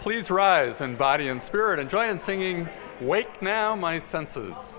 Please rise in body and spirit and join in singing, "Wake Now My Senses."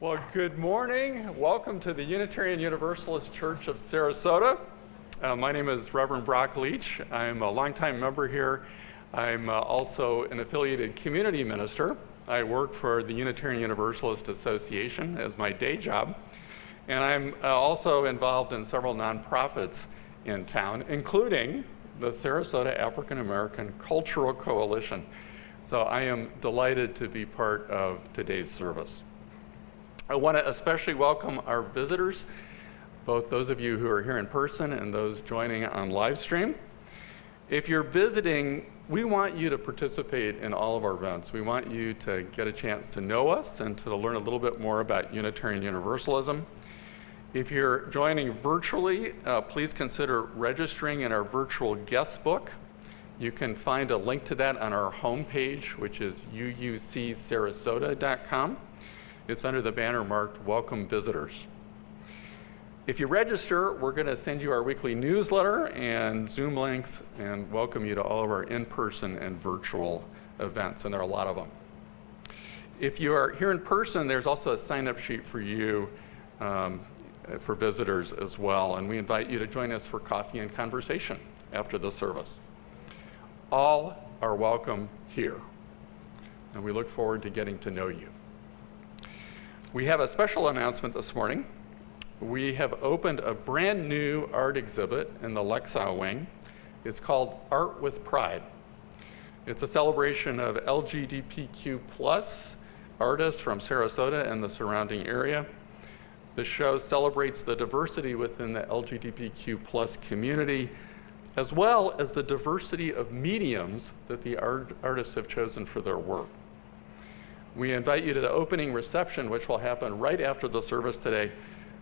Well, good morning. Welcome to the Unitarian Universalist Church of Sarasota. My name is Reverend Brock Leach. I'm a longtime member here. I'm also an affiliated community minister. I work for the Unitarian Universalist Association as my day job. And I'm also involved in several nonprofits in town, including the Sarasota African American Cultural Coalition. So I am delighted to be part of today's service. I want to especially welcome our visitors, both those of you who are here in person and those joining on live stream. If you're visiting, we want you to participate in all of our events. We want you to get a chance to know us and to learn a little bit more about Unitarian Universalism. If you're joining virtually, please consider registering in our virtual guest book. You can find a link to that on our homepage, which is uucsarasota.com. It's under the banner marked Welcome Visitors. If you register, we're going to send you our weekly newsletter and Zoom links and welcome you to all of our in-person and virtual events, and there are a lot of them. If you are here in person, there's also a sign-up sheet for you for visitors as well, and we invite you to join us for coffee and conversation after the service. All are welcome here, and we look forward to getting to know you. We have a special announcement this morning. We have opened a brand new art exhibit in the Lexau wing. It's called Art with Pride. It's a celebration of LGBTQ+ artists from Sarasota and the surrounding area. The show celebrates the diversity within the LGBTQ+ community, as well as the diversity of mediums that the artists have chosen for their work. We invite you to the opening reception, which will happen right after the service today.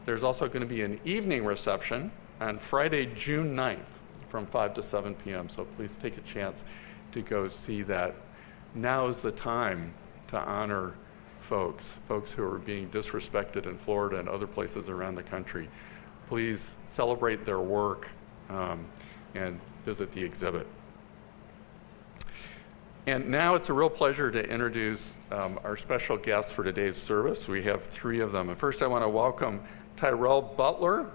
There's also going to be an evening reception on Friday, June 9th from 5 to 7 p.m. So please take a chance to go see that. Now is the time to honor folks who are being disrespected in Florida and other places around the country. Please celebrate their work and visit the exhibit. And now it's a real pleasure to introduce our special guests for today's service. We have three of them. And first I want to welcome Tyrell Butler.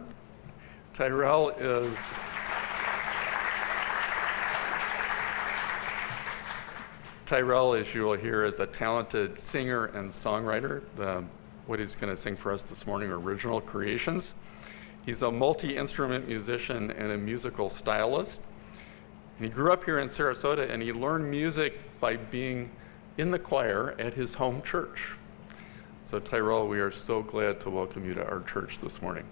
Tyrell, as you will hear, is a talented singer and songwriter. What he's going to sing for us this morning are original creations. He's a multi-instrument musician and a musical stylist. He grew up here in Sarasota, and he learned music by being in the choir at his home church. So Tyrell, we are so glad to welcome you to our church this morning.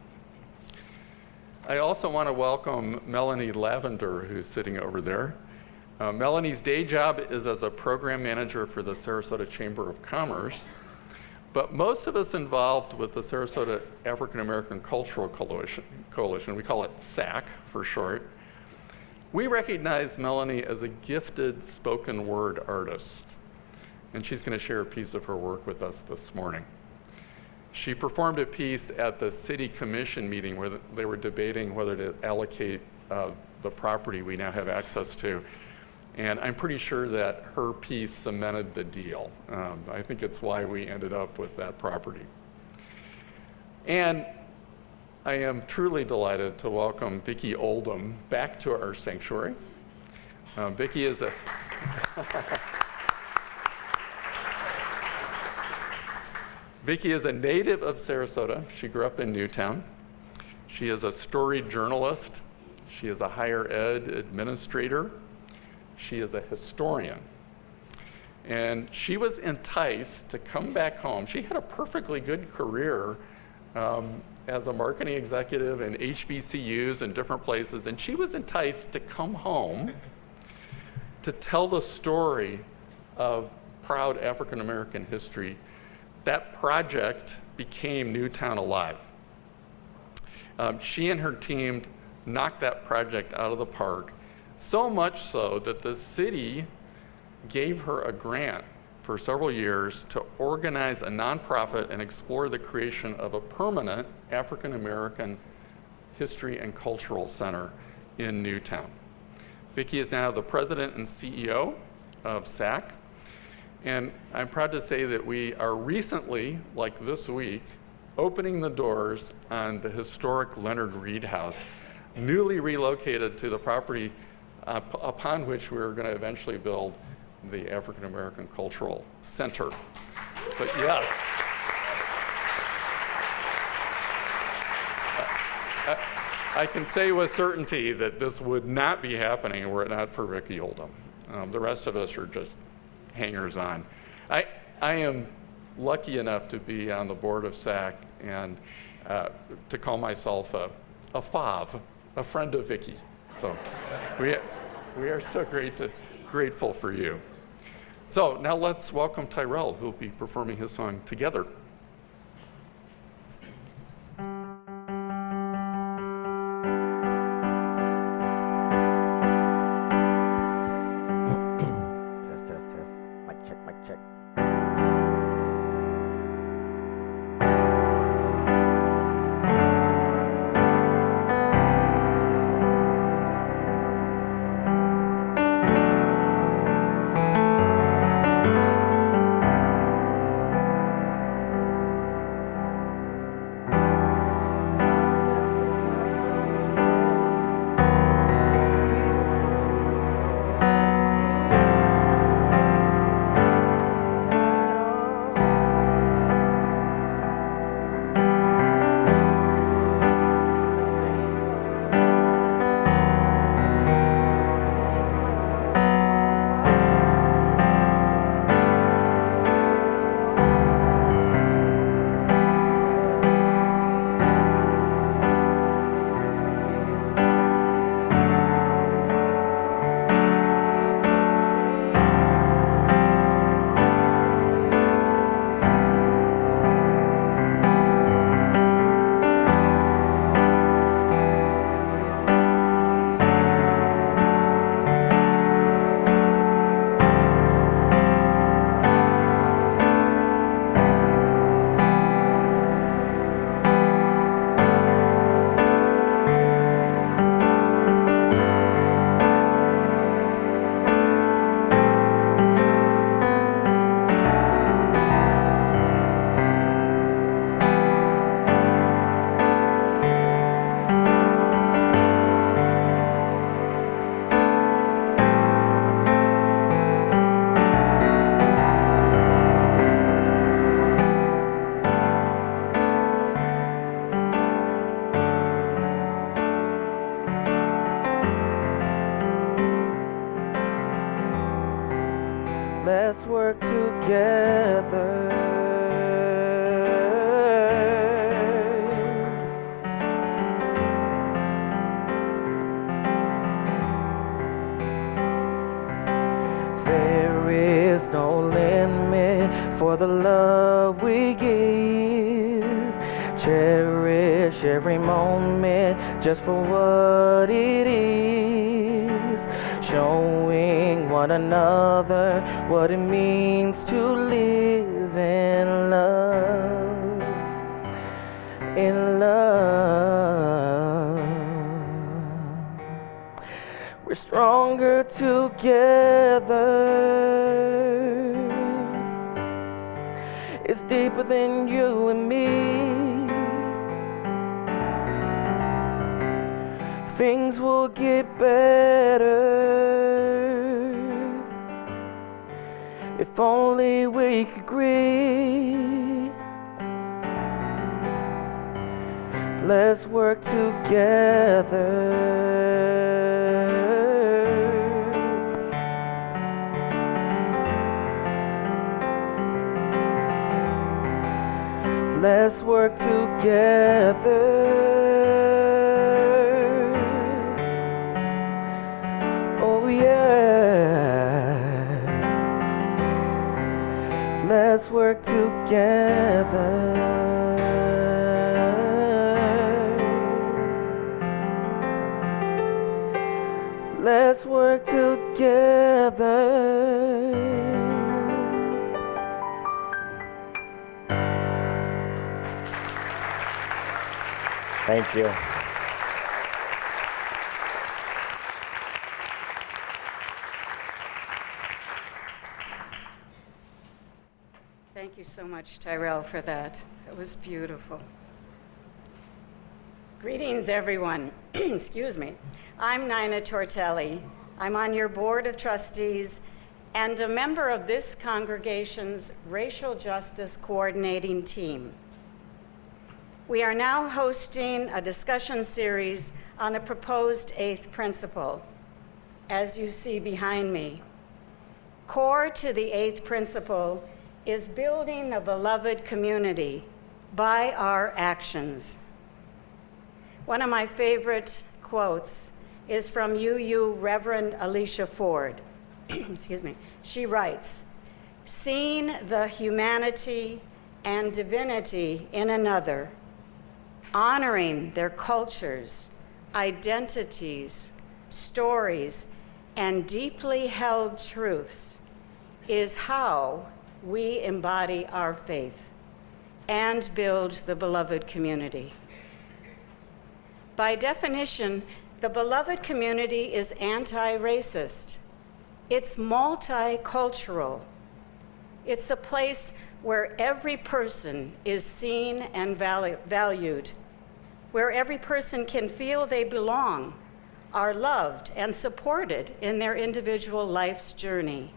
I also want to welcome Melanie Lavender, who's sitting over there. Melanie's day job is as a program manager for the Sarasota Chamber of Commerce, but most of us involved with the Sarasota African American Cultural Coalition, we call it SAC for short, we recognize Melanie as a gifted spoken word artist, and she's going to share a piece of her work with us this morning. She performed a piece at the City Commission meeting where they were debating whether to allocate the property we now have access to. And I'm pretty sure that her piece cemented the deal. I think it's why we ended up with that property. And I am truly delighted to welcome Vickie Oldham back to our sanctuary. Vickie is a Vickie is a native of Sarasota. She grew up in Newtown. She is a storied journalist. She is a higher ed administrator. She is a historian. And she was enticed to come back home. She had a perfectly good career as a marketing executive in HBCUs and different places, and she was enticed to come home to tell the story of proud African American history. That project became Newtown Alive. She and her team knocked that project out of the park, so much so that the city gave her a grant for several years to organize a nonprofit and explore the creation of a permanent African American history and cultural center in Newtown. Vickie is now the president and CEO of SAC, and I'm proud to say that we are recently, like this week, opening the doors on the historic Leonard Reid house, newly relocated to the property upon which we're going to eventually build the African American Cultural Center. But yes, I can say with certainty that this would not be happening were it not for Vickie Oldham. The rest of us are just hangers-on. I am lucky enough to be on the board of SAC and to call myself a FOV, a friend of Vickie. So we are so grateful for you. So now let's welcome Tyrell, who will be performing his song Together. Let's work together. There is no limit for the love we give. Cherish every moment just for what it is. Showing one another what it means to live in love. In love. We're stronger together. It's deeper than you and me. Things will get better if only we could agree. Let's work together. Let's work together. Oh yeah. Let's work together. Let's work together. Thank you. Thank you so much, Tyrell, for that. It was beautiful. Greetings, everyone. Excuse me. I'm Nina Tortelli. I'm on your board of trustees and a member of this congregation's Racial Justice Coordinating Team. We are now hosting a discussion series on the proposed eighth principle, as you see behind me. Core to the eighth principle is building a beloved community by our actions. One of my favorite quotes is from UU Reverend Alicia Ford. Excuse me. She writes, "Seeing the humanity and divinity in another, honoring their cultures, identities, stories, and deeply held truths is how we embody our faith and build the beloved community." By definition, the beloved community is anti-racist. It's multicultural. It's a place where every person is seen and valued, where every person can feel they belong, are loved, and supported in their individual life's journey.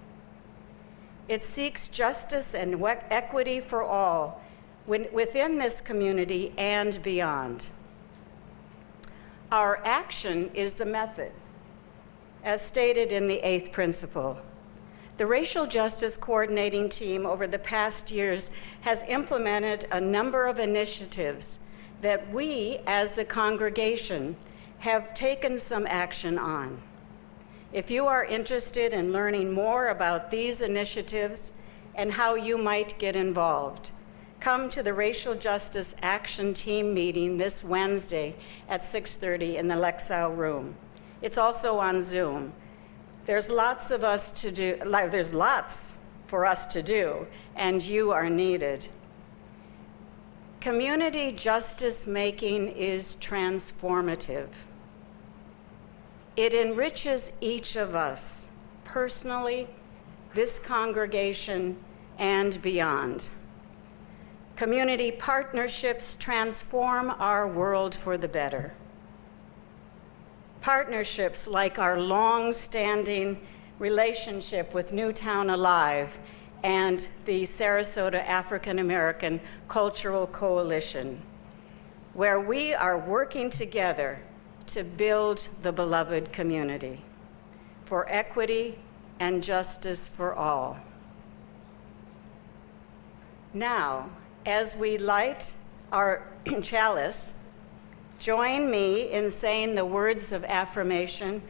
It seeks justice and equity for all within this community and beyond. Our action is the method, as stated in the eighth principle. The Racial Justice Coordinating Team over the past years has implemented a number of initiatives that we, as a congregation, have taken some action on. If you are interested in learning more about these initiatives and how you might get involved, come to the Racial Justice Action Team meeting this Wednesday at 6:30 in the Lexau room. It's also on Zoom. There's lots of us to do, there's lots for us to do, and you are needed. Community justice making is transformative. It enriches each of us, personally, this congregation, and beyond. Community partnerships transform our world for the better. Partnerships like our long-standing relationship with Newtown Alive and the Sarasota African American Cultural Coalition, where we are working together to build the beloved community for equity and justice for all. Now, as we light our chalice, join me in saying the words of affirmation,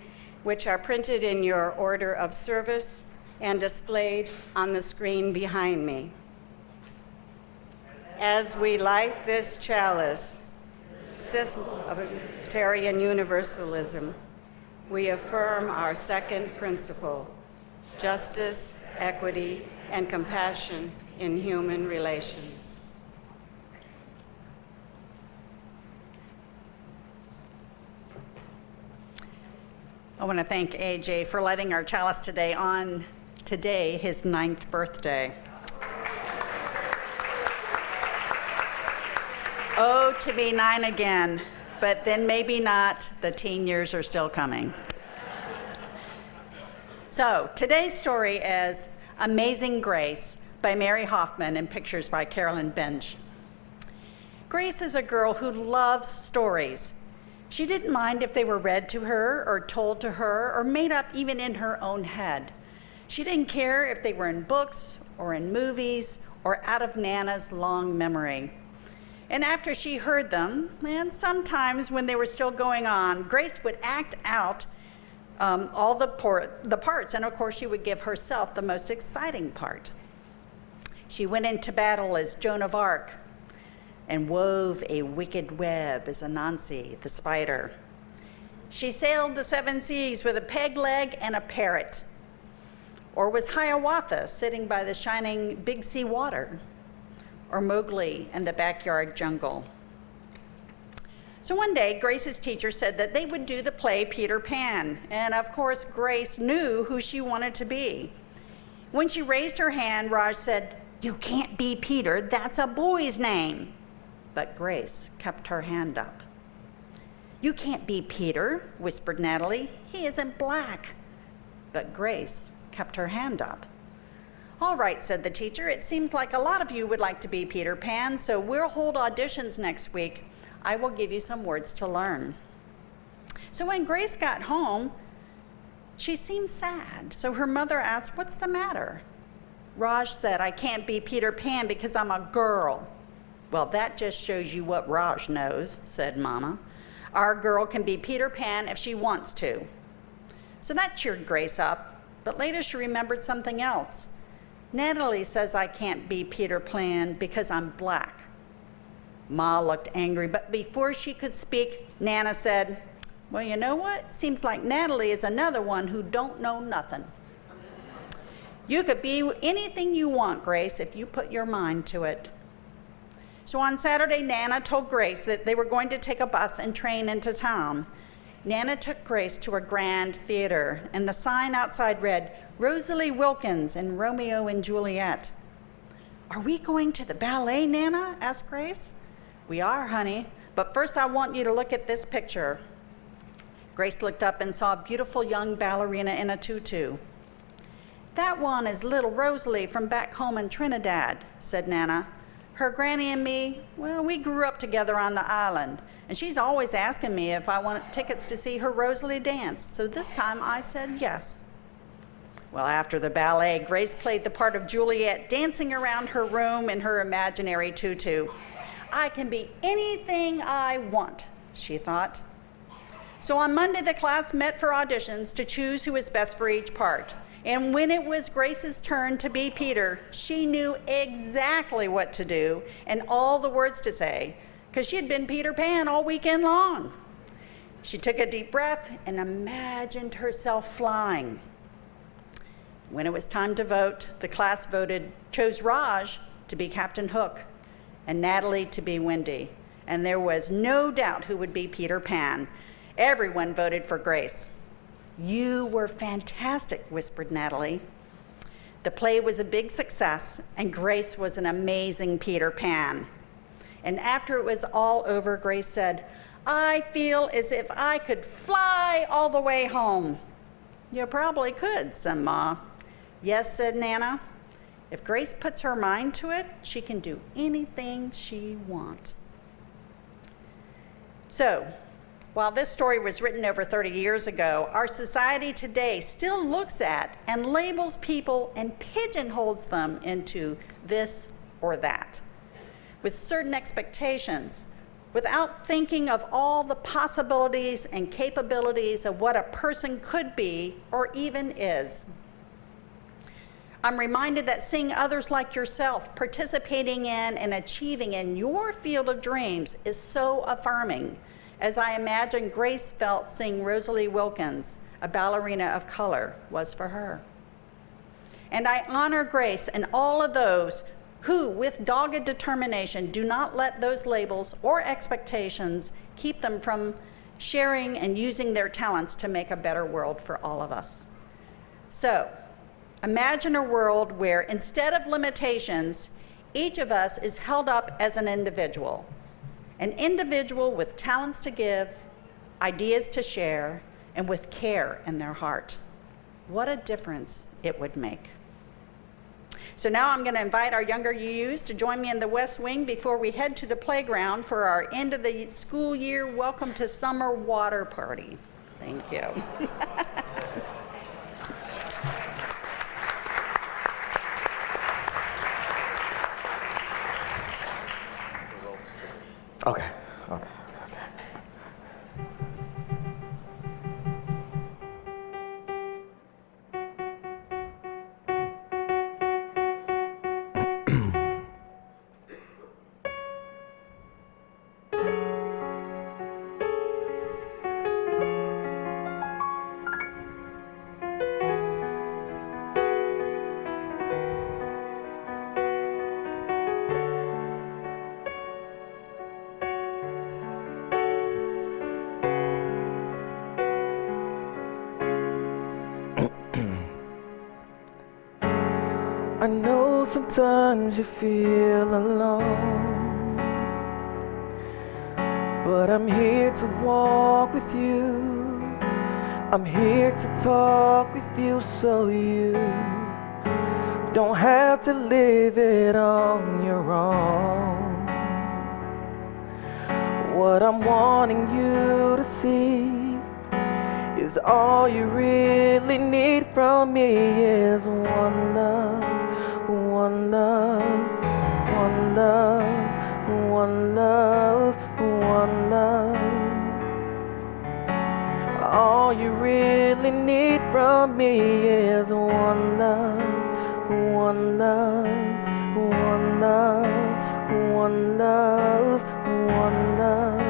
which are printed in your order of service and displayed on the screen behind me. As we light this chalice, system of Unitarian Universalism, we affirm our second principle: justice, equity, and compassion in human relations. I want to thank AJ for lighting our chalice today on his 9th birthday. Oh, to be 9 again, but then maybe not. The teen years are still coming. So today's story is Amazing Grace by Mary Hoffman and pictures by Carolyn Bench. Grace is a girl who loves stories. She didn't mind if they were read to her or told to her or made up even in her own head. She didn't care if they were in books or in movies or out of Nana's long memory. And after she heard them, and sometimes when they were still going on, Grace would act out all the parts, and of course she would give herself the most exciting part. She went into battle as Joan of Arc and wove a wicked web as Anansi, the spider. She sailed the 7 seas with a peg leg and a parrot, or was Hiawatha sitting by the shining big sea water, or Mowgli in the backyard jungle. So one day, Grace's teacher said that they would do the play Peter Pan, and of course, Grace knew who she wanted to be. When she raised her hand, Raj said, "You can't be Peter, that's a boy's name." But Grace kept her hand up. "You can't be Peter," whispered Natalie. "He isn't black." But Grace kept her hand up. "All right," said the teacher. "It seems like a lot of you would like to be Peter Pan, so we'll hold auditions next week. I will give you some words to learn." So when Grace got home, she seemed sad. So her mother asked, "What's the matter?" Raj said, "I can't be Peter Pan because I'm a girl." "Well, that just shows you what Raj knows," said Mama. "Our girl can be Peter Pan if she wants to." So that cheered Grace up, but later she remembered something else. "Natalie says I can't be Peter Pan because I'm black." Ma looked angry, but before she could speak, Nana said, "Well, you know what? Seems like Natalie is another one who don't know nothing." "You could be anything you want, Grace, if you put your mind to it." So on Saturday, Nana told Grace that they were going to take a bus and train into town. Nana took Grace to a grand theater, and the sign outside read, "Rosalie Wilkins and Romeo and Juliet." "Are we going to the ballet, Nana?" asked Grace. "We are, honey, but first I want you to look at this picture." Grace looked up and saw a beautiful young ballerina in a tutu. "That one is little Rosalie from back home in Trinidad," said Nana. "Her granny and me, well, we grew up together on the island, and she's always asking me if I want tickets to see her Rosalie dance, so this time I said yes." Well, after the ballet, Grace played the part of Juliet, dancing around her room in her imaginary tutu. "I can be anything I want," she thought. So on Monday, the class met for auditions to choose who was best for each part. And when it was Grace's turn to be Peter, she knew exactly what to do and all the words to say, because she had been Peter Pan all weekend long. She took a deep breath and imagined herself flying. When it was time to vote, the class chose Raj to be Captain Hook and Natalie to be Wendy. And there was no doubt who would be Peter Pan. Everyone voted for Grace. "You were fantastic," whispered Natalie. The play was a big success, and Grace was an amazing Peter Pan. And after it was all over, Grace said, "I feel as if I could fly all the way home." "You probably could," said Ma. "Yes," said Nana. "If Grace puts her mind to it, she can do anything she wants." So, while this story was written over 30 years ago, our society today still looks at and labels people and pigeonholes them into this or that, with certain expectations, without thinking of all the possibilities and capabilities of what a person could be or even is. I'm reminded that seeing others like yourself participating in and achieving in your field of dreams is so affirming, as I imagine Grace felt seeing Rosalie Wilkins, a ballerina of color, was for her. And I honor Grace and all of those who, with dogged determination, do not let those labels or expectations keep them from sharing and using their talents to make a better world for all of us. So, imagine a world where instead of limitations, each of us is held up as an individual with talents to give, ideas to share, and with care in their heart. What a difference it would make. So now I'm going to invite our younger UUs to join me in the West Wing before we head to the playground for our end of the school year Welcome to Summer Water Party. Thank you. Okay. I know sometimes you feel alone, but I'm here to walk with you. I'm here to talk with you so you don't have to live it on your own. What I'm wanting you to see is all you really need from me is one love. One love, one love, one love, one love. All you really need from me is one love, one love, one love, one love, one love.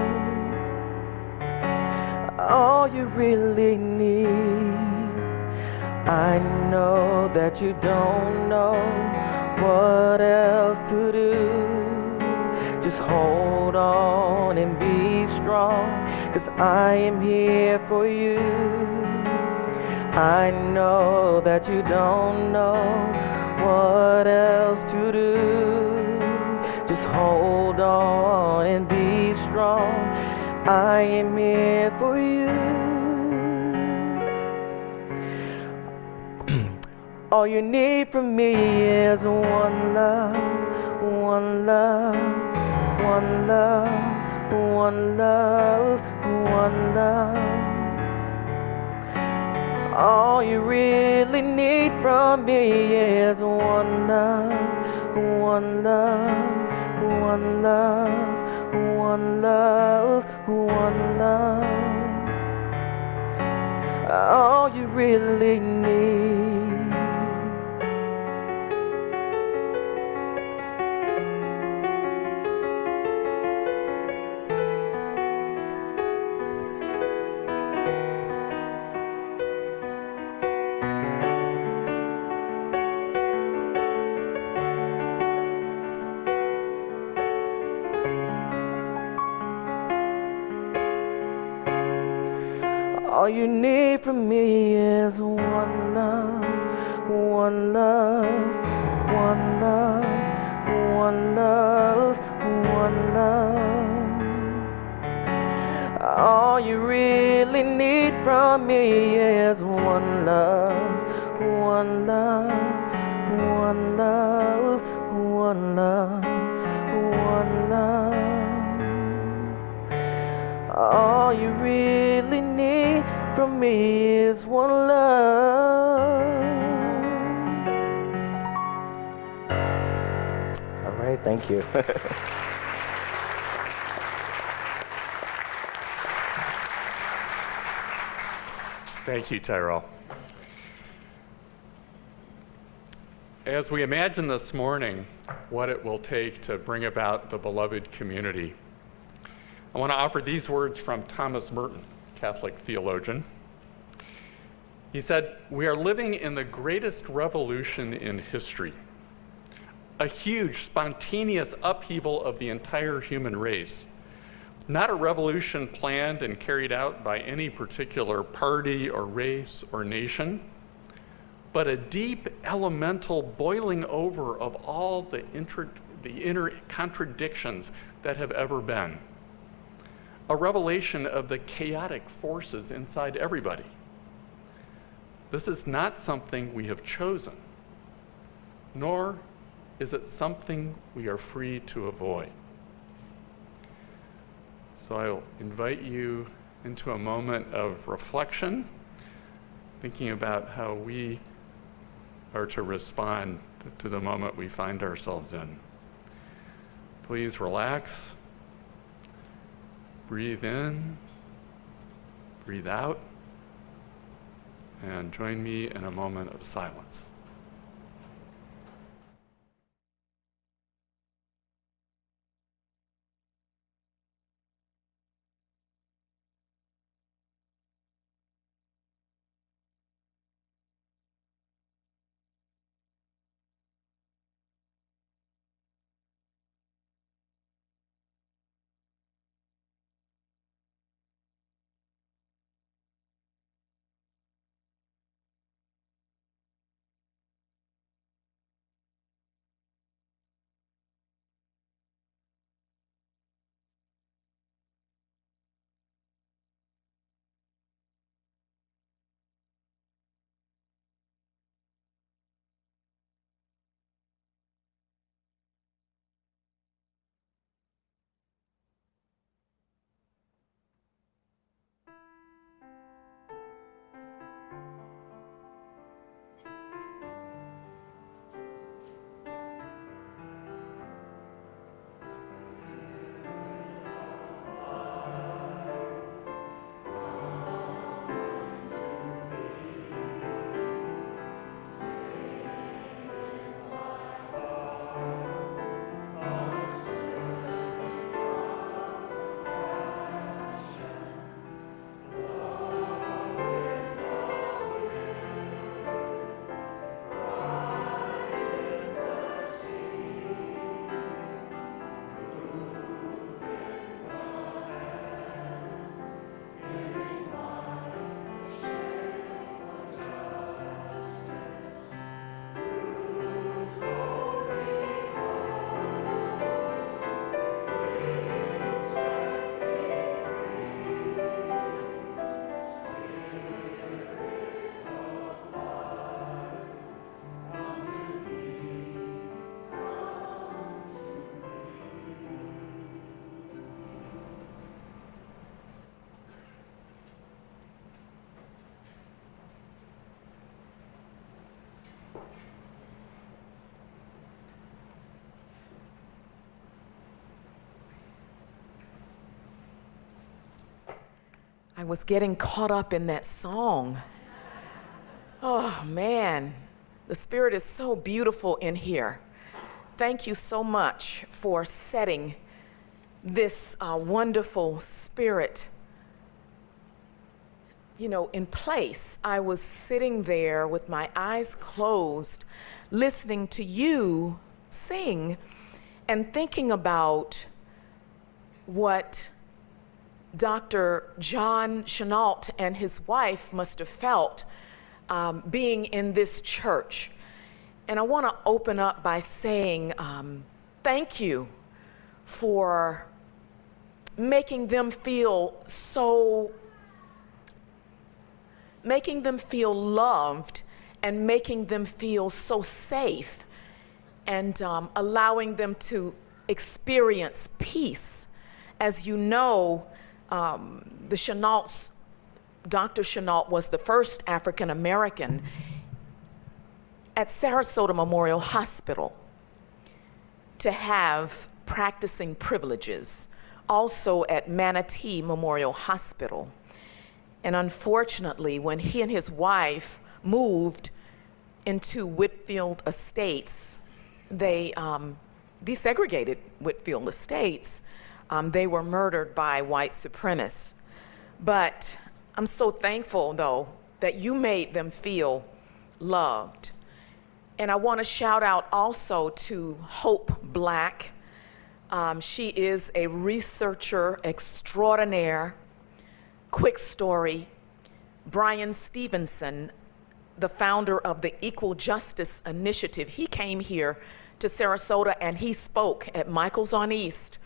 All you really need. I know that you don't know what else to do. Just hold on and be strong, 'cause I am here for you. I know that you don't know what else to do. Just hold on and be strong. I am here for you. All you need from me is one love, one love, one love, one love, one love. All you really need from me is one love, one love, one love, one love, one love. All you really need. All you need from me is one love, one love, one love, one love, one love. All you really need from me is one love, one love, one love, one love, one love. All you really need from me is one love. All right, thank you. Thank you, Tyrell. As we imagine this morning what it will take to bring about the beloved community, I want to offer these words from Thomas Merton, Catholic theologian. He said, "We are living in the greatest revolution in history, a huge, spontaneous upheaval of the entire human race. Not a revolution planned and carried out by any particular party or race or nation, but a deep, elemental boiling over of all the inner contradictions that have ever been. A revelation of the chaotic forces inside everybody. This is not something we have chosen, nor is it something we are free to avoid." So I'll invite you into a moment of reflection, thinking about how we are to respond to the moment we find ourselves in. Please relax, breathe in, breathe out, and join me in a moment of silence. I was getting caught up in that song. Oh man, the Spirit is so beautiful in here. Thank you so much for setting this wonderful Spirit, in place. I was sitting there with my eyes closed, listening to you sing and thinking about what Dr. John Chenault and his wife must have felt being in this church. And I want to open up by saying thank you for making them feel loved and making them feel so safe, and allowing them to experience peace. As you know, the Chenaults, Dr. Chenault was the first African American at Sarasota Memorial Hospital to have practicing privileges, also at Manatee Memorial Hospital. And unfortunately, when he and his wife moved into Whitfield Estates, they desegregated Whitfield Estates. They were murdered by white supremacists. But I'm so thankful, though, that you made them feel loved. And I want to shout out also to Hope Black. She is a researcher extraordinaire. Quick story, Brian Stevenson, the founder of the Equal Justice Initiative, he came here to Sarasota and he spoke at Michael's on East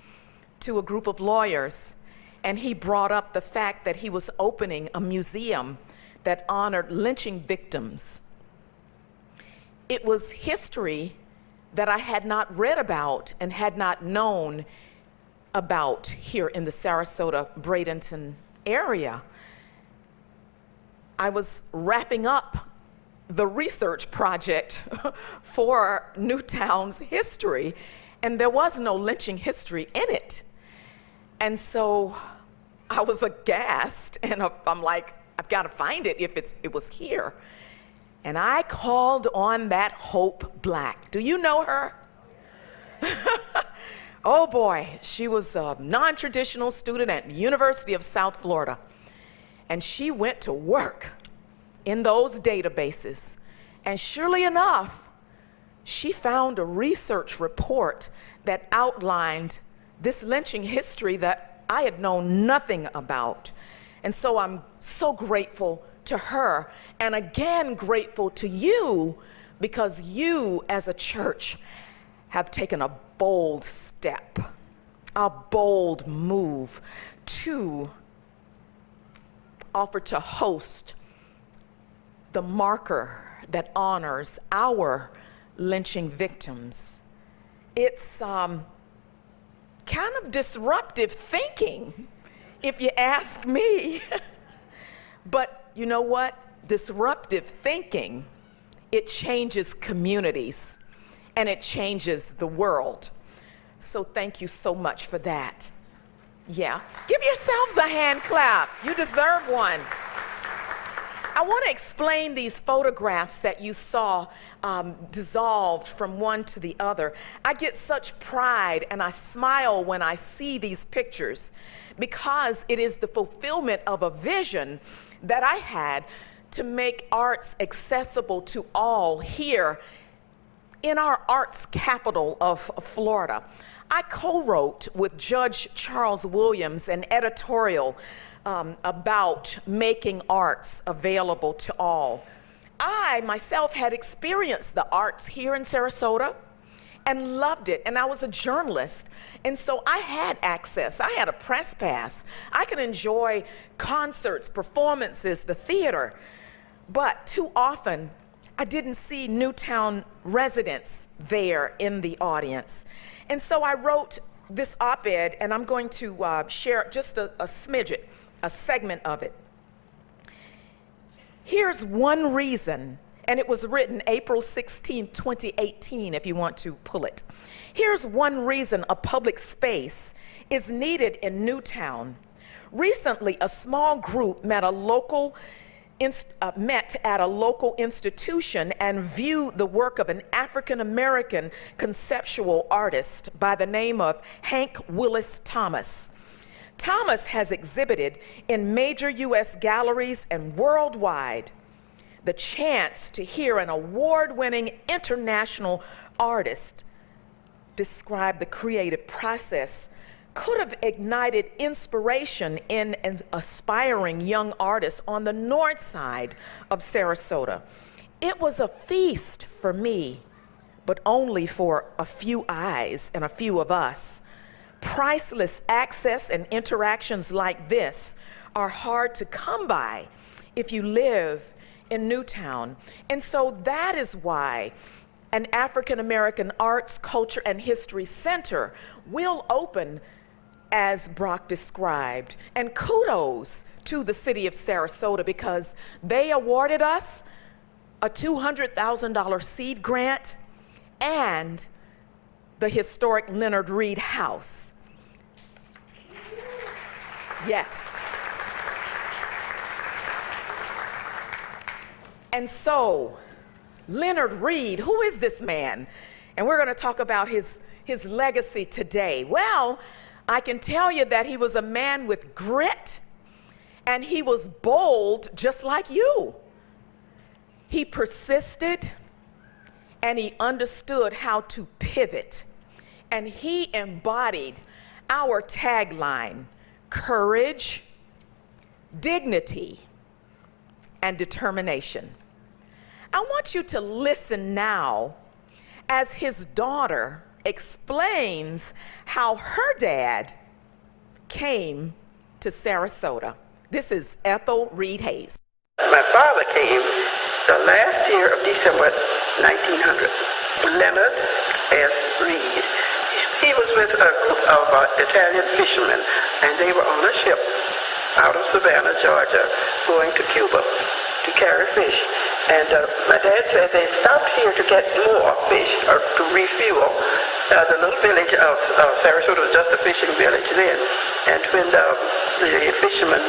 to a group of lawyers, and he brought up the fact that he was opening a museum that honored lynching victims. It was history that I had not read about and had not known about here in the Sarasota, Bradenton area. I was wrapping up the research project for Newtown's history, and there was no lynching history in it. And so I was aghast, and I'm like, I've got to find it if it was here. And I called on that Hope Black. Do you know her? Oh boy, she was a non-traditional student at the University of South Florida. And she went to work in those databases. And surely enough, she found a research report that outlined this lynching history that I had known nothing about. And so I'm so grateful to her, and again grateful to you, because you as a church have taken a bold step, a bold move to offer to host the marker that honors our lynching victims. It's kind of disruptive thinking, if you ask me. But you know what? Disruptive thinking, it changes communities and it changes the world. So thank you so much for that. Yeah, give yourselves a hand clap. You deserve one. I want to explain these photographs that you saw dissolved from one to the other. I get such pride and I smile when I see these pictures, because it is the fulfillment of a vision that I had to make arts accessible to all here in our arts capital of Florida. I co-wrote with Judge Charles Williams an editorial about making arts available to all. I myself had experienced the arts here in Sarasota and loved it, and I was a journalist, and so I had access. I had a press pass. I could enjoy concerts, performances, the theater, but too often I didn't see Newtown residents there in the audience. And so I wrote this op-ed, and I'm going to share just a smidget, a segment of it. Here's one reason, and it was written April 16, 2018, if you want to pull it. Here's one reason a public space is needed in Newtown. Recently, a small group met at a local institution and viewed the work of an African-American conceptual artist by the name of Hank Willis Thomas. Thomas has exhibited in major U.S. galleries and worldwide. The chance to hear an award-winning international artist describe the creative process could have ignited inspiration in an aspiring young artist on the north side of Sarasota. It was a feast for me, but only for a few eyes and a few of us. Priceless access and interactions like this are hard to come by if you live in Newtown. And so that is why an African American Arts, Culture, and History Center will open as Brock described. And kudos to the city of Sarasota, because they awarded us a $200,000 seed grant and the historic Leonard Reid house. Yes. And so, Leonard Reid, who is this man? And we're going to talk about his legacy today. Well, I can tell you that he was a man with grit, and he was bold just like you. He persisted, and he understood how to pivot. And he embodied our tagline: courage, dignity, and determination. I want you to listen now as his daughter explains how her dad came to Sarasota. This is Ethel Reid Hayes. My father came the last year of December 1900. Leonard S. Reid. He was with a group of Italian fishermen, and they were on a ship out of Savannah, Georgia, going to Cuba to carry fish. And my dad said they stopped here to get more fish or to refuel. The little village of Sarasota was just a fishing village then. And when the fishermen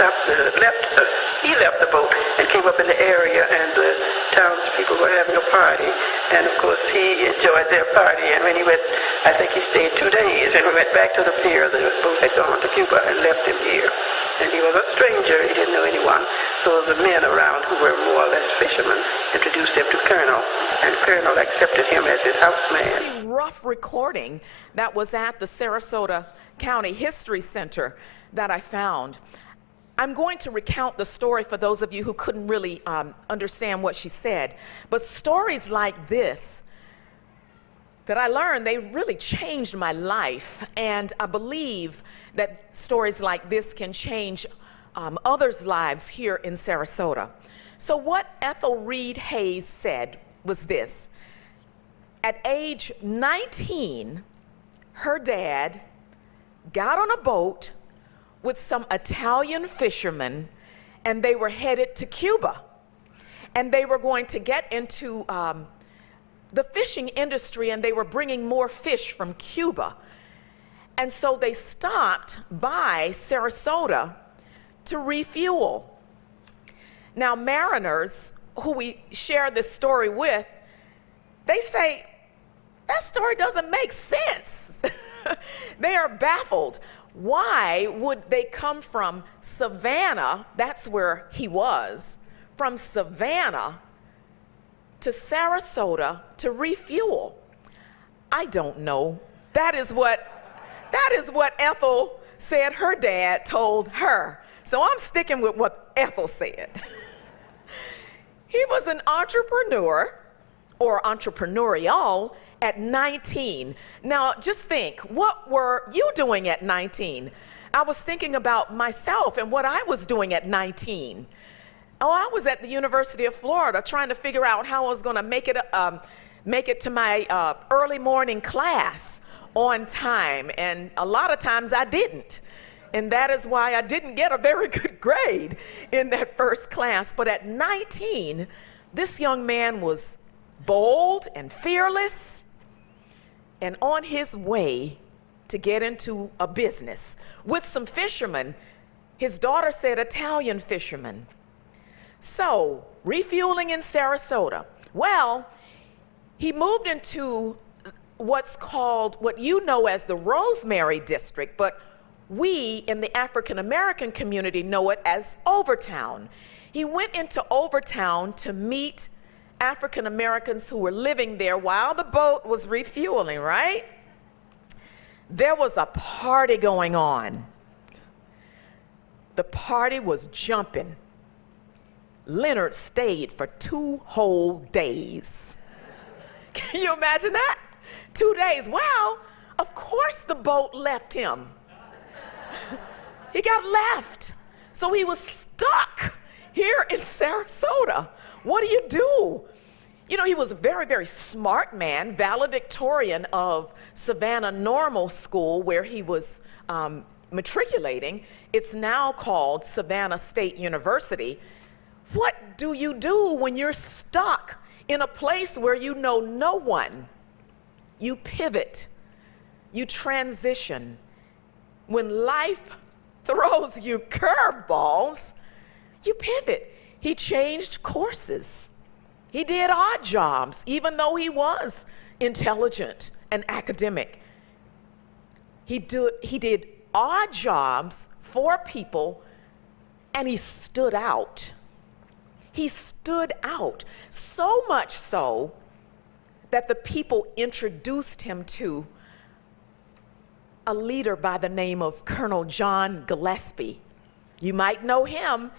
he left the boat and came up in the area, and the townspeople were having a party. And of course he enjoyed their party, and when he went, I think he stayed 2 days, and we went back to the pier. The boat had gone to Cuba and left him here. And he was a stranger, he didn't know anyone. So the men around who were more or less fishermen introduced him to Colonel, and Colonel accepted him as his houseman. Rough recording that was at the Sarasota County History Center that I found. I'm going to recount the story for those of you who couldn't really understand what she said. But stories like this that I learned, they really changed my life. And I believe that stories like this can change others' lives here in Sarasota. So what Ethel Reid Hayes said was this: at age 19, her dad got on a boat with some Italian fishermen, and they were headed to Cuba. And they were going to get into the fishing industry, and they were bringing more fish from Cuba. And so they stopped by Sarasota to refuel. Now, mariners who we share this story with, they say, that story doesn't make sense. They are baffled. Why would they come from Savannah, that's where he was, from Savannah to Sarasota to refuel? I don't know. That is what Ethel said her dad told her. So I'm sticking with what Ethel said. He was an entrepreneur, or entrepreneurial, at 19. Now, just think, what were you doing at 19? I was thinking about myself and what I was doing at 19. Oh, I was at the University of Florida trying to figure out how I was going to make it to my early morning class on time, and a lot of times I didn't. And that is why I didn't get a very good grade in that first class. But at 19, this young man was bold and fearless, and on his way to get into a business with some fishermen. His daughter said Italian fishermen. So, refueling in Sarasota. Well, he moved into what's called, what you know as the Rosemary District, but we in the African American community know it as Overtown. He went into Overtown to meet African Americans who were living there while the boat was refueling, right? There was a party going on. The party was jumping. Leonard stayed for 2 whole days. Can you imagine that? 2 days. Well, of course the boat left him. He got left. So he was stuck here in Sarasota. What do you do? You know, he was a very, very smart man, valedictorian of Savannah Normal School, where he was matriculating. It's now called Savannah State University. What do you do when you're stuck in a place where you know no one? you pivot, you transition. When life throws you curveballs, you pivot. He changed courses. He did odd jobs, even though he was intelligent and academic. He did odd jobs for people, and he stood out. He stood out, so much so that the people introduced him to a leader by the name of Colonel John Gillespie. You might know him.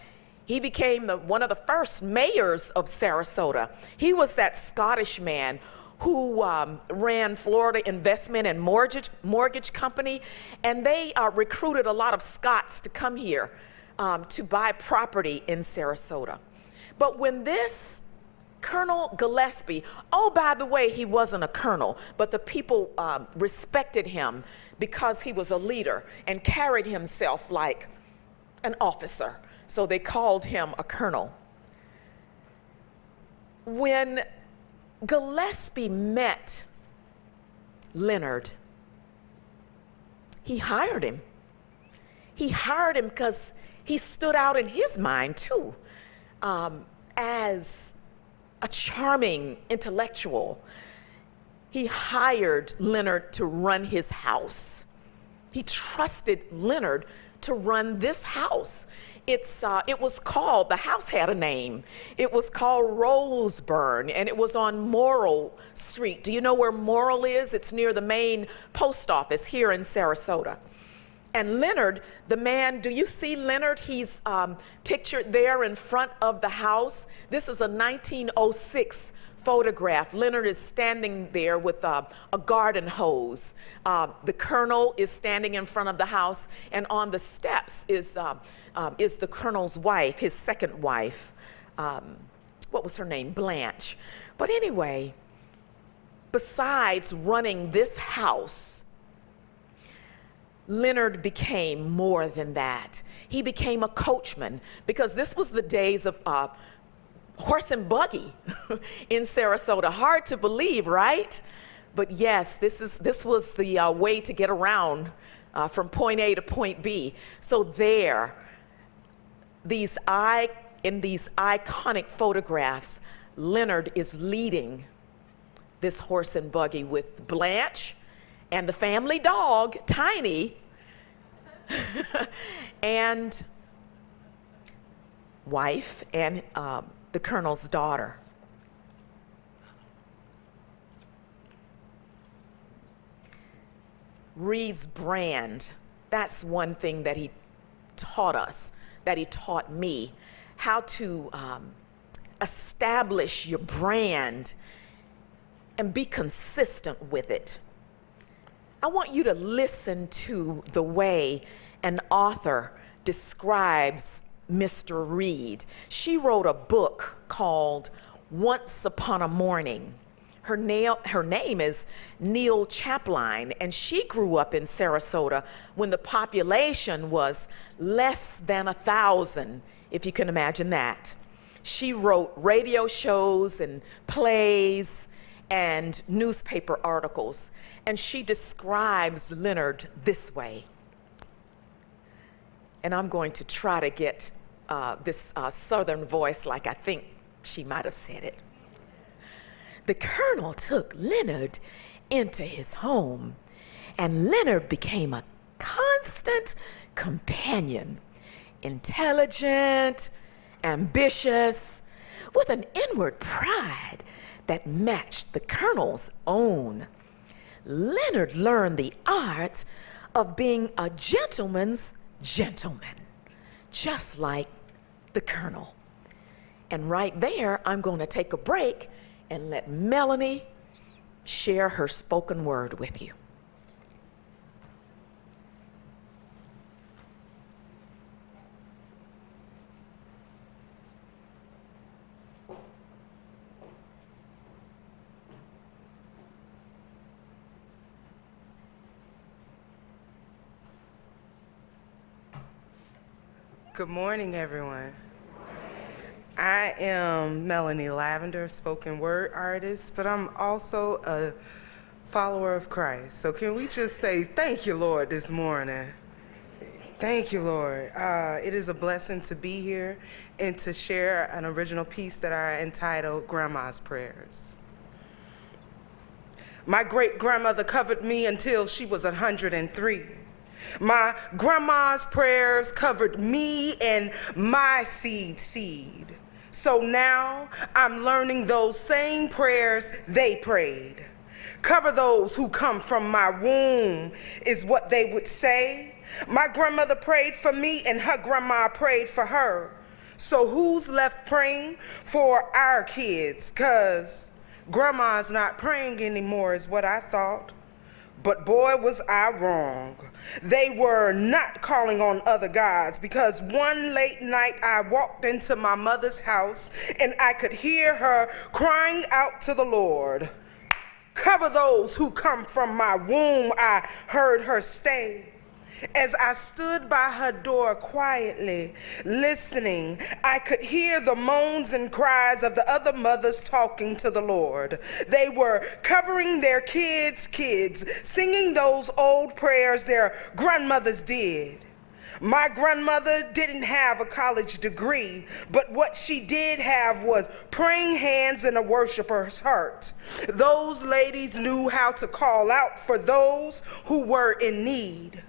He became one of the first mayors of Sarasota. He was that Scottish man who ran Florida Investment and Mortgage Company, and they recruited a lot of Scots to come here to buy property in Sarasota. But when this Colonel Gillespie, oh, by the way, he wasn't a colonel, but the people respected him because he was a leader and carried himself like an officer. So they called him a colonel. When Gillespie met Leonard, he hired him. He hired him because he stood out in his mind too, as a charming intellectual. He hired Leonard to run his house. He trusted Leonard to run this house. It was called, the house had a name. It was called Roseburn, and it was on Morrill Street. Do you know where Morrill is? It's near the main post office here in Sarasota. And Leonard, the man, do you see Leonard? He's pictured there in front of the house. This is a 1906 photograph. Leonard is standing there with a garden hose. The colonel is standing in front of the house, and on the steps is the colonel's wife, his second wife. What was her name? Blanche. But anyway, besides running this house, Leonard became more than that. He became a coachman, because this was the days of horse and buggy in Sarasota. Hard to believe, right? But yes, this was the way to get around from point A to point B. So there, in these iconic photographs, Leonard is leading this horse and buggy with Blanche and the family dog, Tiny, and wife and the colonel's daughter. Reid's brand, that's one thing that he taught us, that he taught me, how to establish your brand and be consistent with it. I want you to listen to the way an author describes Mr. Reid. She wrote a book called Once Upon a Morning. Her name is Neil Chapline, and she grew up in Sarasota when the population was less than 1,000, if you can imagine that. She wrote radio shows and plays and newspaper articles, and she describes Leonard this way. And I'm going to try to get this southern voice like I think she might have said it. The colonel took Leonard into his home, and Leonard became a constant companion, intelligent, ambitious, with an inward pride that matched the colonel's own. Leonard learned the art of being a gentleman's gentleman, just like the colonel. And right there, I'm going to take a break and let Melanie share her spoken word with you. Good morning, everyone. I am Melanie Lavender, spoken word artist, but I'm also a follower of Christ. So can we just say thank you, Lord, this morning? Thank you, Lord. It is a blessing to be here and to share an original piece that I entitled Grandma's Prayers. My great-grandmother covered me until she was 103. My grandma's prayers covered me and my seed. So now I'm learning those same prayers they prayed. Cover those who come from my womb is what they would say. My grandmother prayed for me and her grandma prayed for her. So who's left praying for our kids? 'Cause grandma's not praying anymore is what I thought. But boy, was I wrong. They were not calling on other gods, because one late night I walked into my mother's house and I could hear her crying out to the Lord. Cover those who come from my womb, I heard her say. As I stood by her door quietly, listening, I could hear the moans and cries of the other mothers talking to the Lord. They were covering their kids' singing those old prayers their grandmothers did. My grandmother didn't have a college degree, but what she did have was praying hands and a worshiper's heart. Those ladies knew how to call out for those who were in need.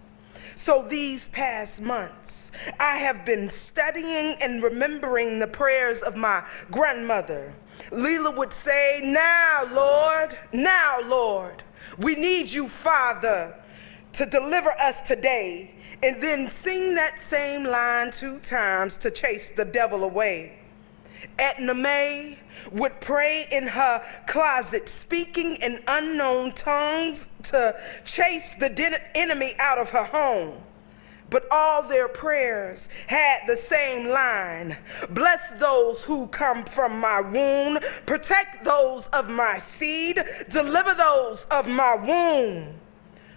So these past months, I have been studying and remembering the prayers of my grandmother. Leela would say, now, Lord, we need you, Father, to deliver us today, and then sing that same line 2 times to chase the devil away. Edna Mae would pray in her closet, speaking in unknown tongues to chase the enemy out of her home. But all their prayers had the same line. Bless those who come from my womb, protect those of my seed, deliver those of my womb.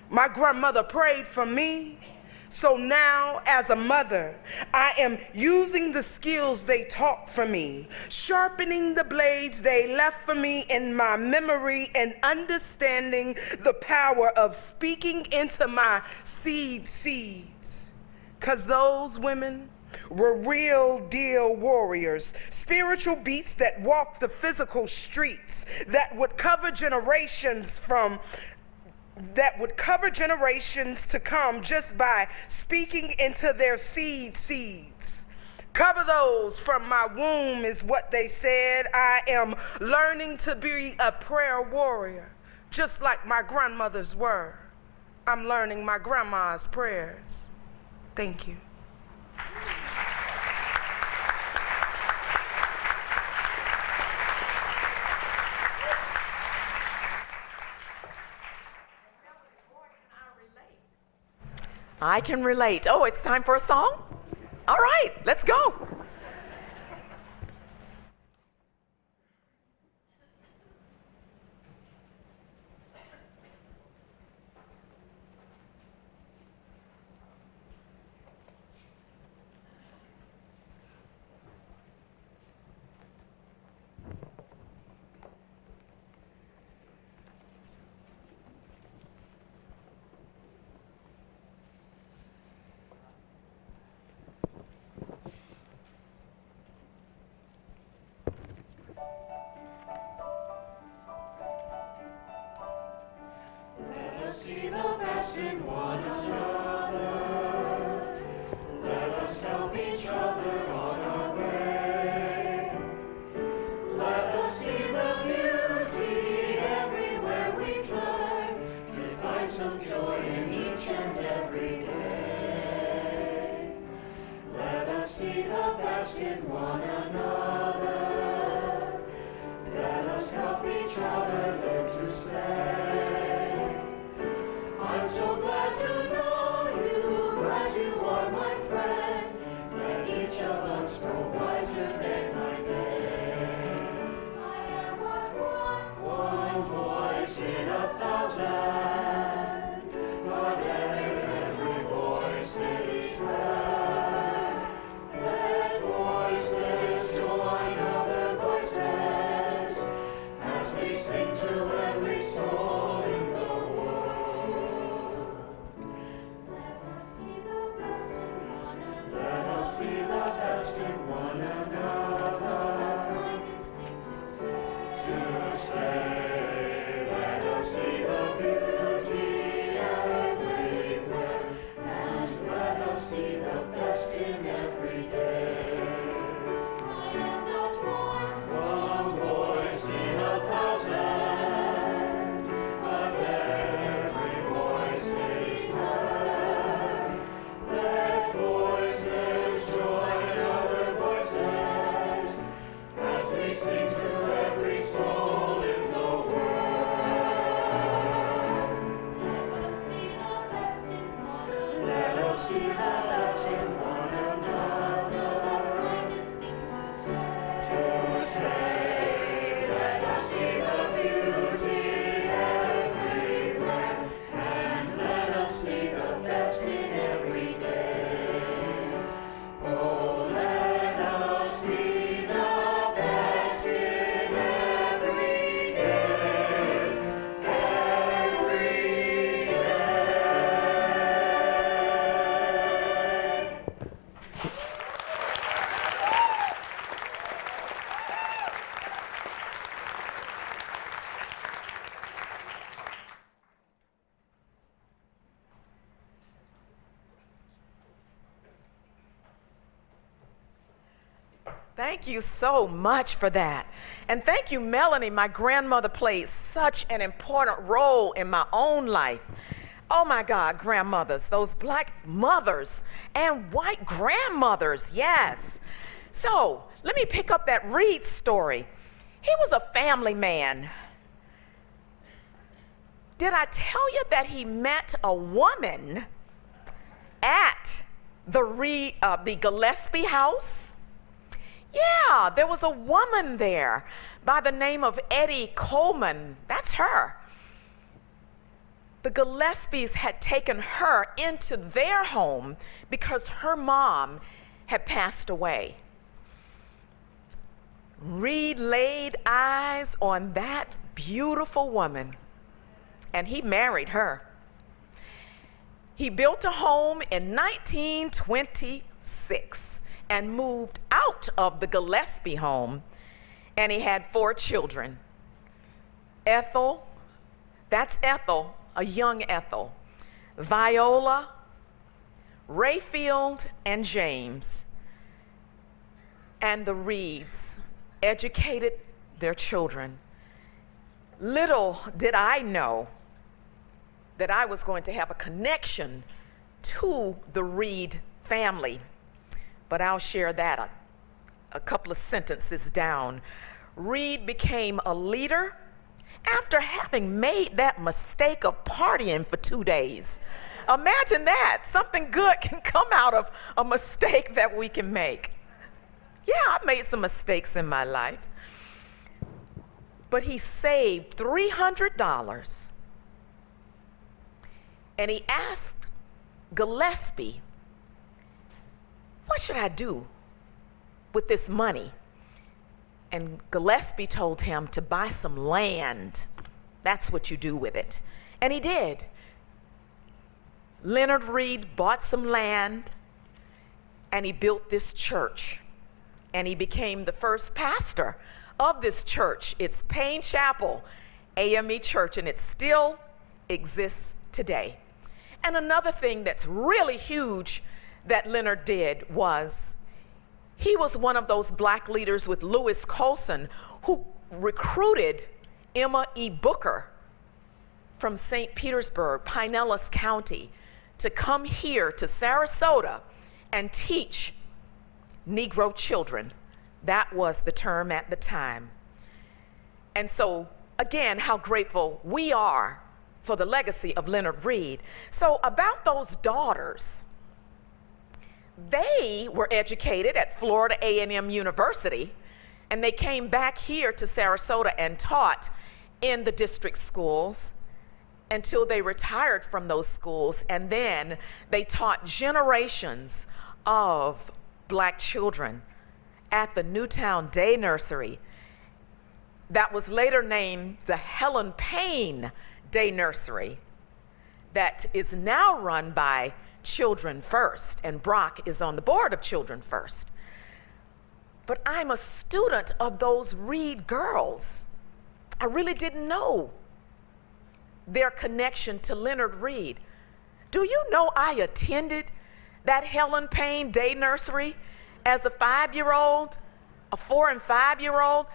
My grandmother prayed for me. So now, as a mother, I am using the skills they taught for me, sharpening the blades they left for me in my memory, and understanding the power of speaking into my seeds. 'Cause those women were real deal warriors, spiritual beasts that walked the physical streets, that would cover generations to come just by speaking into their seeds. Cover those from my womb is what they said. I am learning to be a prayer warrior, just like my grandmothers were. I'm learning my grandma's prayers. Thank you. I can relate. Oh, it's time for a song? All right, let's go. Voices Thank you so much for that. And thank you, Melanie. My grandmother played such an important role in my own life. Oh my God, grandmothers, those black mothers and white grandmothers, yes. So let me pick up that Reid story. He was a family man. Did I tell you that he met a woman at the Gillespie house? Yeah, there was a woman there by the name of Eddie Coleman. That's her. The Gillespies had taken her into their home because her mom had passed away. Reid laid eyes on that beautiful woman, and he married her. He built a home in 1926 and moved out of the Gillespie home, and he had 4 children. Ethel, that's Ethel, a young Ethel, Viola, Rayfield, and James. And the Reids educated their children. Little did I know that I was going to have a connection to the Reid family, but I'll share that a couple of sentences down. Reid became a leader after having made that mistake of partying for 2 days. Imagine that. Something good can come out of a mistake that we can make. Yeah, I've made some mistakes in my life. But he saved $300, and he asked Gillespie, what should I do with this money? And Gillespie told him to buy some land. That's what you do with it. And he did. Leonard Reid bought some land, and he built this church. And he became the first pastor of this church. It's Payne Chapel AME Church, and it still exists today. And another thing that's really huge that Leonard did was he was one of those black leaders with Lewis Colson who recruited Emma E. Booker from St. Petersburg, Pinellas County, to come here to Sarasota and teach Negro children. That was the term at the time. And so, again, how grateful we are for the legacy of Leonard Reid. So about those daughters, they were educated at Florida A&M University, and they came back here to Sarasota and taught in the district schools until they retired from those schools, and then they taught generations of black children at the Newtown Day Nursery that was later named the Helen Payne Day Nursery, that is now run by Children First, and Brock is on the board of Children First. But I'm a student of those Reid girls. I really didn't know their connection to Leonard Reid. Do you know I attended that Helen Payne Day Nursery as a 5-year-old, a 4 and 5-year-old?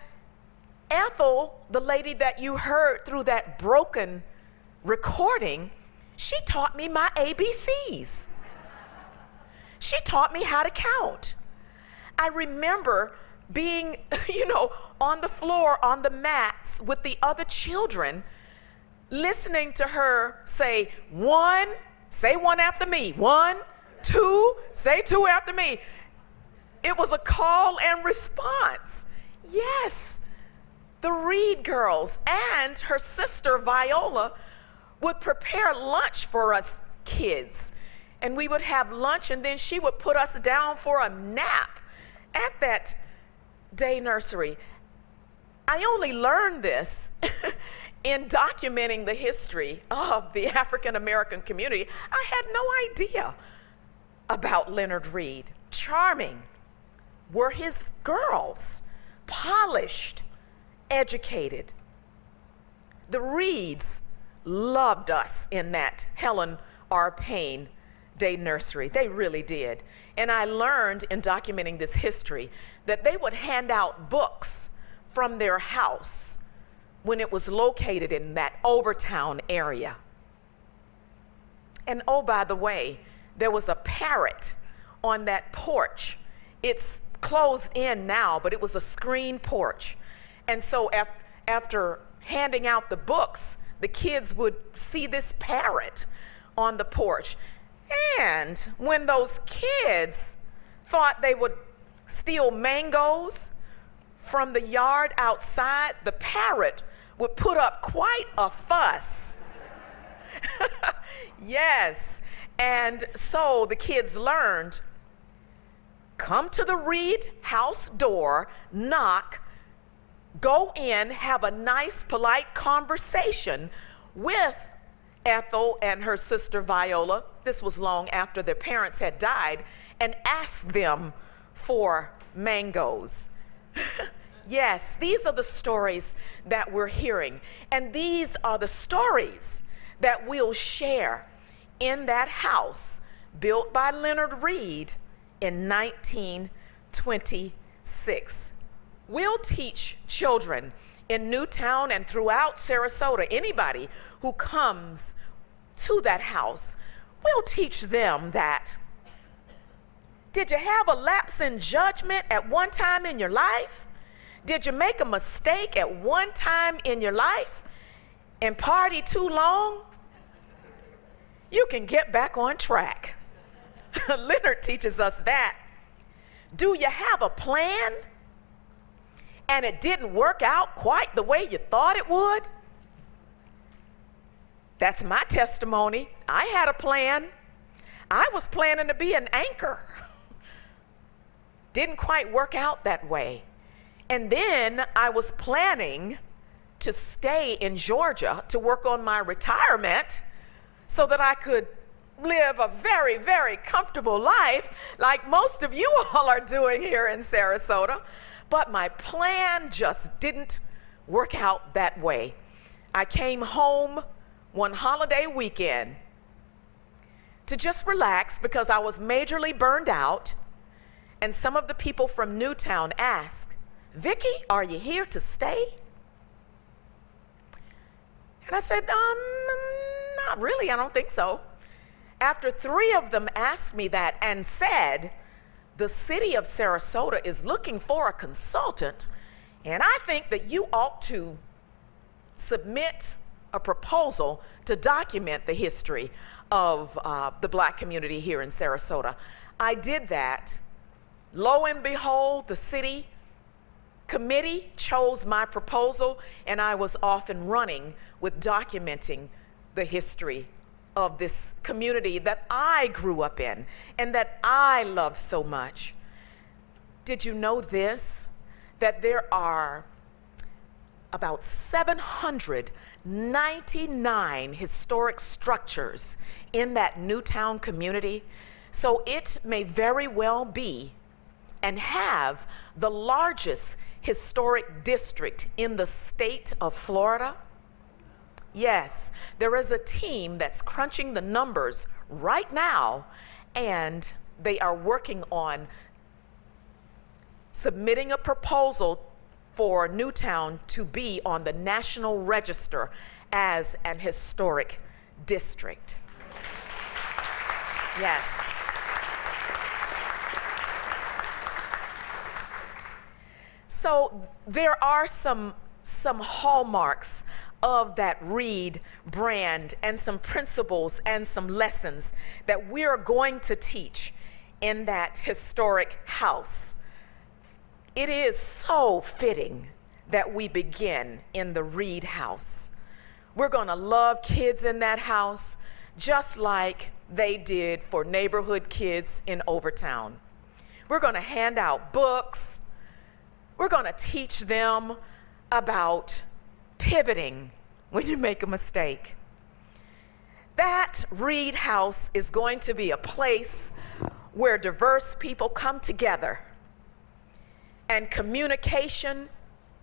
Ethel, the lady that you heard through that broken recording, she taught me my ABCs. She taught me how to count. I remember being, on the floor, on the mats with the other children, listening to her say, 1, say 1 after me. 1, 2, say 2 after me. It was a call and response. Yes, the Reid girls and her sister Viola would prepare lunch for us kids. And we would have lunch, and then she would put us down for a nap at that day nursery. I only learned this in documenting the history of the African American community. I had no idea about Leonard Reid. Charming were his girls, polished, educated. The Reids loved us in that Helen R. Payne Day Nursery. They really did. And I learned in documenting this history that they would hand out books from their house when it was located in that Overtown area. And oh, by the way, there was a parrot on that porch. It's closed in now, but it was a screen porch. And so after handing out the books, the kids would see this parrot on the porch. And when those kids thought they would steal mangoes from the yard outside, the parrot would put up quite a fuss. Yes, and so the kids learned, come to the Reid house door, knock, go in, have a nice, polite conversation with Ethel and her sister Viola. This was long after their parents had died, and ask them for mangoes. Yes, these are the stories that we're hearing, and these are the stories that we'll share in that house built by Leonard Reid in 1926. We'll teach children in Newtown and throughout Sarasota, anybody who comes to that house, we'll teach them that, did you have a lapse in judgment at one time in your life? Did you make a mistake at one time in your life and party too long? You can get back on track. Leonard teaches us that. Do you have a plan and it didn't work out quite the way you thought it would? That's my testimony. I had a plan. I was planning to be an anchor. Didn't quite work out that way. And then I was planning to stay in Georgia to work on my retirement so that I could live a very, very comfortable life like most of you all are doing here in Sarasota. But my plan just didn't work out that way. I came home one holiday weekend to just relax because I was majorly burned out, and some of the people from Newtown asked, Vickie, are you here to stay? And I said, not really, I don't think so. After 3 of them asked me that and said, the city of Sarasota is looking for a consultant, and I think that you ought to submit a proposal to document the history of the Black community here in Sarasota. I did that. Lo and behold, the city committee chose my proposal, and I was off and running with documenting the history of this community that I grew up in and that I love so much. Did you know this? That there are about 799 historic structures in that Newtown community. So it may very well be and have the largest historic district in the state of Florida. Yes, there is a team that's crunching the numbers right now, and they are working on submitting a proposal for Newtown to be on the National Register as an historic district. Yes. So there are some hallmarks of that Reid brand and some principles and some lessons that we are going to teach in that historic house. It is so fitting that we begin in the Reid house. We're going to love kids in that house just like they did for neighborhood kids in Overtown. We're going to hand out books. We're going to teach them about pivoting when you make a mistake. That Reid house is going to be a place where diverse people come together, and communication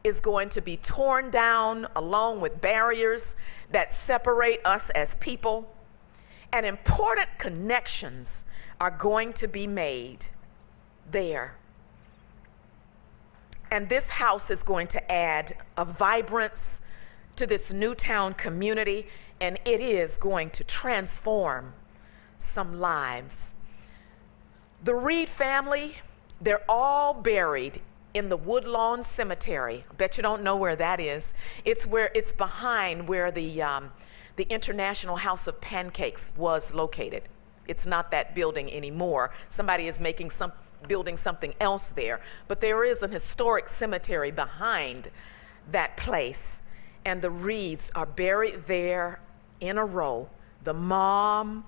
is going to be torn down along with barriers that separate us as people, and important connections are going to be made there. And this house is going to add a vibrance to this Newtown community, and it is going to transform some lives. The Reid family, they're all buried in the Woodlawn Cemetery. I bet you don't know where that is. It's behind where the International House of Pancakes was located. It's not that building anymore. Somebody is building something else there. But there is an historic cemetery behind that place. And the Reids are buried there in a row. The mom,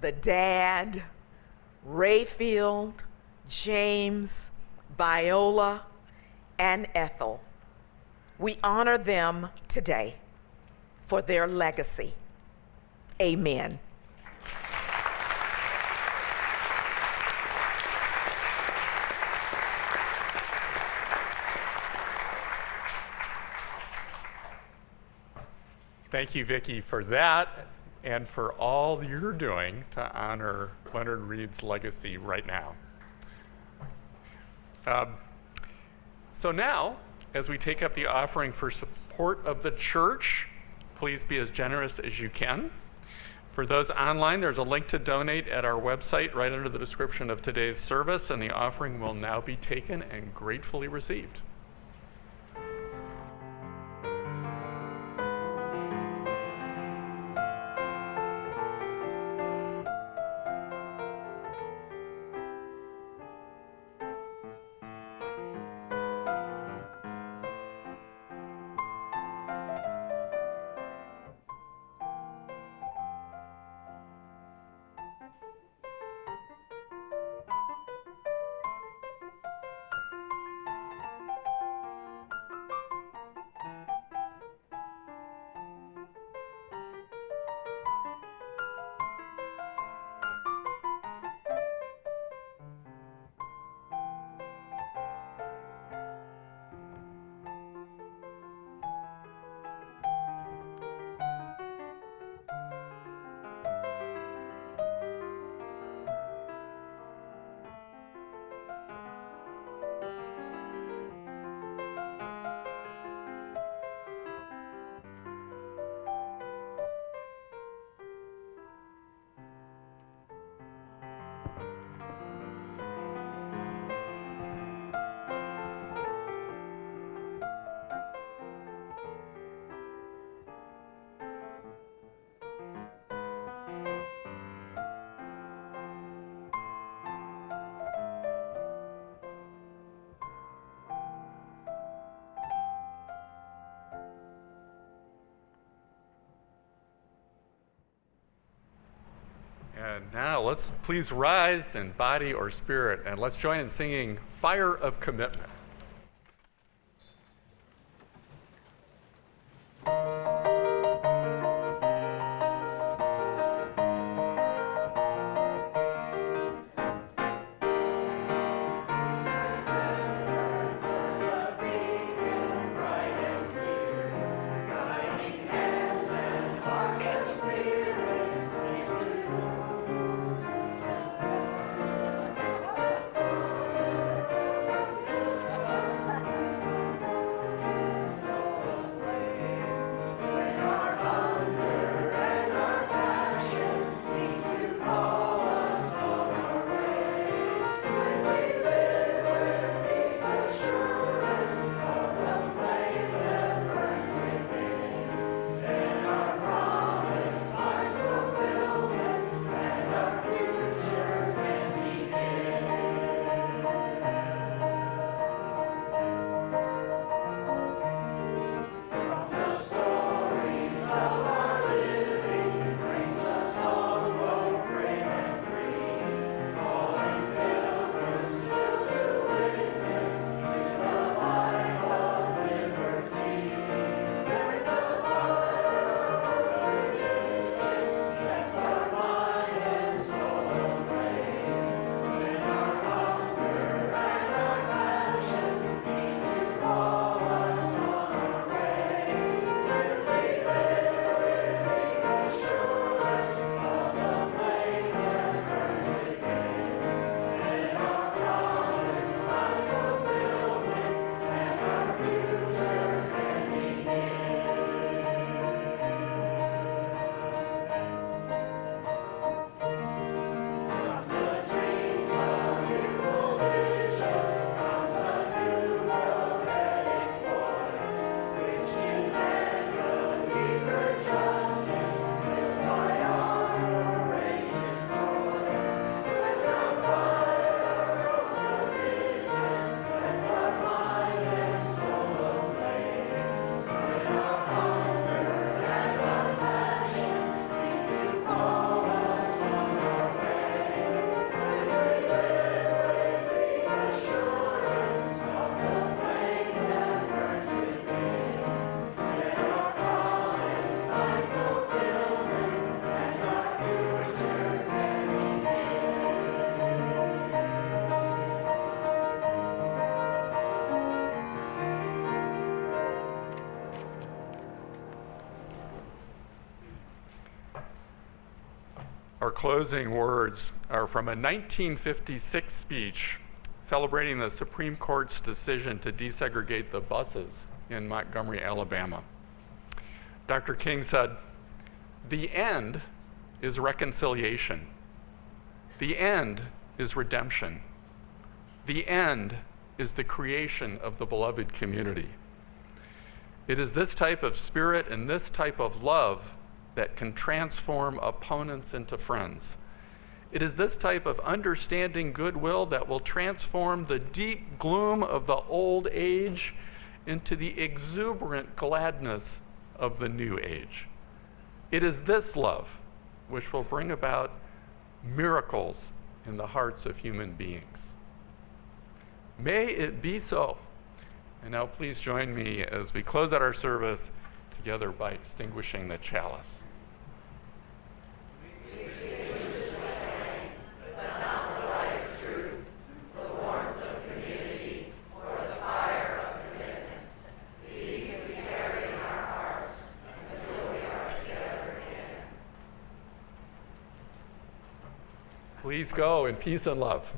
the dad, Rayfield, James, Viola, and Ethel. We honor them today for their legacy. Amen. Thank you, Vickie, for that and for all you're doing to honor Leonard Reid's legacy right now. So now, as we take up the offering for support of the church, please be as generous as you can. For those online, there's a link to donate at our website right under the description of today's service, and the offering will now be taken and gratefully received. And now let's please rise in body or spirit, and let's join in singing Fire of Commitment. closing words are from a 1956 speech celebrating the Supreme Court's decision to desegregate the buses in Montgomery, Alabama. Dr. King said, "The end is reconciliation. The end is redemption. The end is the creation of the beloved community. It is this type of spirit and this type of love that can transform opponents into friends. It is this type of understanding goodwill that will transform the deep gloom of the old age into the exuberant gladness of the new age. It is this love which will bring about miracles in the hearts of human beings." May it be so. And now please join me as we close out our service together by extinguishing the chalice. Please go in peace and love.